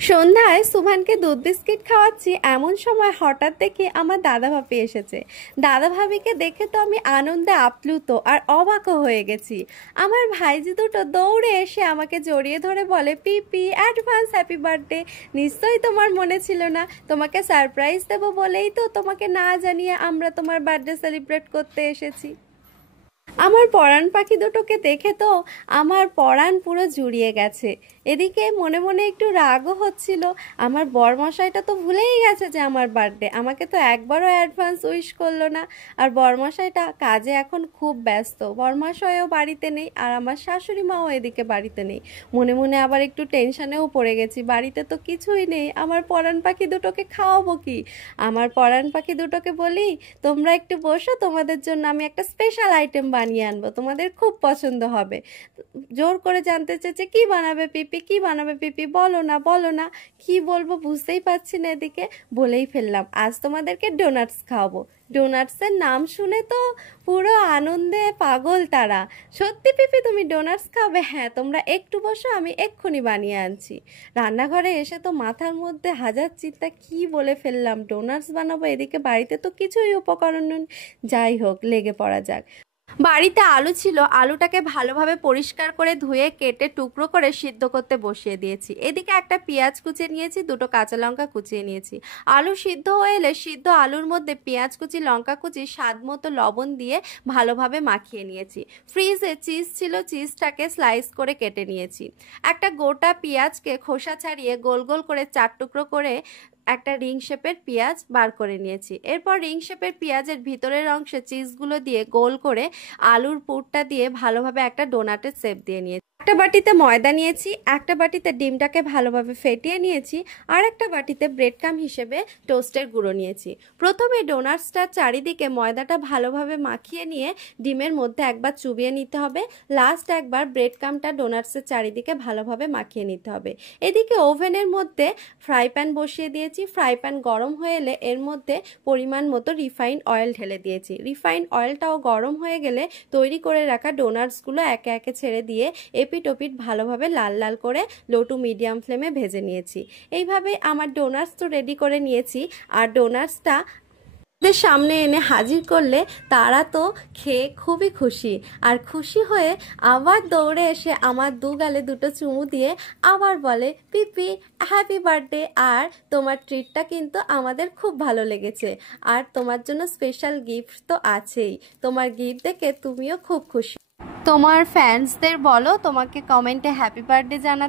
সন্ধ্যায় সুভানকে দুধ বিস্কিট খাওয়াচ্ছি, এমন সময় হঠাৎ দেখি আমার দাদা ভাবি এসেছে। দাদা ভাবিকে দেখে তো আমি আনন্দে আপ্লুত আর অবাকও হয়ে গেছি। আমার ভাইজি দুটো দৌড়ে এসে আমাকে জড়িয়ে ধরে বলে, পিপি অ্যাডভান্স হ্যাপি বার্থডে। নিশ্চয়ই তোমার মনে ছিল না, তোমাকে সারপ্রাইজ দেবো বলেই তো তোমাকে না জানিয়ে আমরা তোমার বার্থডে সেলিব্রেট করতে এসেছি। আমার পরাণ পাখি দুটোকে দেখে তো আমার পরাণ পুরো জুড়িয়ে গেছে। এদিকে মনে মনে একটু রাগও হচ্ছিল। আমার বরমশাইটা তো ভুলেই গেছে যে আমার বার্থডে, আমাকে তো একবারও অ্যাডভান্স উইশ করলো না। আর বরমশাইটা কাজে এখন খুব ব্যস্ত, বরমশাইও বাড়িতে নেই, আর আমার শাশুড়ি মাও এদিকে বাড়িতে নেই। মনে মনে আবার একটু টেনশনেও পড়ে গেছি, বাড়িতে তো কিছুই নেই, আমার পরাণ পাখি দুটোকে খাওয়াবো কি। আমার পরাণ পাখি দুটোকে বলি, তোমরা একটু বসো, তোমাদের জন্য আমি একটা স্পেশাল আইটেম বানিয়ে আনবো, তোমাদের খুব পছন্দ হবে। জোর করে জানতে চেয়েছে, কি বানাবে পিপি, কি বানাবে পিপি, বলো না বলো না। কি বলবো বুঝতেই পারছি না। এদিকে বলেই ফেললাম, আজ তোমাদেরকে ডোনাটস খাওয়াবো। ডোনাটসের নাম শুনে তো পুরো আনন্দে পাগল তারা। সত্যি পিপি তুমি ডোনাটস খাবে? হ্যাঁ তোমরা একটু বসো, আমি এক্ষুনি বানিয়ে আনছি। রান্নাঘরে এসে তো মাথার মধ্যে হাজার চিন্তা, কি বলে ফেললাম, ডোনাটস বানাবো, এদিকে বাড়িতে তো কিছুই উপকরণ নেই। যাই হোক, লেগে পড়া যাক। বাড়িতে আলু ছিল, আলুটাকে ভালোভাবে পরিষ্কার করে ধুয়ে কেটে টুকরো করে সিদ্ধ করতে বসিয়ে দিয়েছি। এদিকে একটা পেঁয়াজ কুচিয়ে নিয়েছি, দুটো কাঁচা লঙ্কা কুচিয়ে নিয়েছি। আলু সিদ্ধ হয়ে এলে সিদ্ধ আলুর মধ্যে পেঁয়াজ কুচি, লঙ্কা কুচি, স্বাদ মতো লবণ দিয়ে ভালোভাবে মাখিয়ে নিয়েছি। ফ্রিজে চিজ ছিল, চিজটাকে স্লাইস করে কেটে নিয়েছি। একটা গোটা পেঁয়াজকে খোসা ছাড়িয়ে গোল গোল করে 4 টুকরো করে একটা রিং শেপের পেঁয়াজ বার করে নিয়েছি। এরপর রিং শেপের পেঁয়াজের ভিতরের অংশে চিজগুলো দিয়ে গোল করে আলুর পুরটা দিয়ে ভালোভাবে একটা ডোনাটের শেপ দিয়ে নিয়েছি। একটা বাটিতে ময়দা নিয়েছি, একটা বাটিতে ডিমটাকে ভালোভাবে ফেটিয়ে নিয়েছি, আর একটা বাটিতে ব্রেড ক্রাম্ব হিসেবে টোস্টের গুঁড়ো নিয়েছি। প্রথমে ডোনাটসটার চারিদিকে ময়দাটা ভালোভাবে মাখিয়ে নিয়ে ডিমের মধ্যে একবার চুবিয়ে নিতে হবে। লাস্ট একবার ব্রেড ক্রাম্বটা ডোনাটসের চারিদিকে ভালোভাবে মাখিয়ে নিতে হবে। এদিকে ওভেনের মধ্যে ফ্রাই প্যান বসিয়ে দিয়েছি। ফ্রাই প্যান গরম হয়ে এলে এর মধ্যে পরিমাণ মতো রিফাইন্ড অয়েল ঢেলে দিয়েছি। রিফাইন্ড অয়েলটাও গরম হয়ে গেলে তৈরি করে রাখা ডোনাটসগুলো একে একে ছেড়ে দিয়ে এপিট ওপিট ভালোভাবে লাল লাল করে লো টু মিডিয়াম ফ্লেমে ভেজে নিয়েছি। এইভাবে আমার ডোনাটস তো রেডি করে নিয়েছি, আর ডোনাটসটা সামনে এনে হাজির করলে তারা তো খেয়ে খুবই খুশি। আর খুশি হয়ে আবার দৌড়ে এসে আমার দু গালে দুটো চুমু দিয়ে আবার বলে, পিপি হ্যাপি বার্থডে, আর তোমার ট্রিটটা কিন্তু আমাদের খুব ভালো লেগেছে, আর তোমার জন্য স্পেশাল গিফট তো আছেই। তোমার গিফট দেখে তুমিও খুব খুশি। তোমার ফ্যান্সদের বলো তোমাকে কমেন্টে হ্যাপি বার্থডে জানাতে।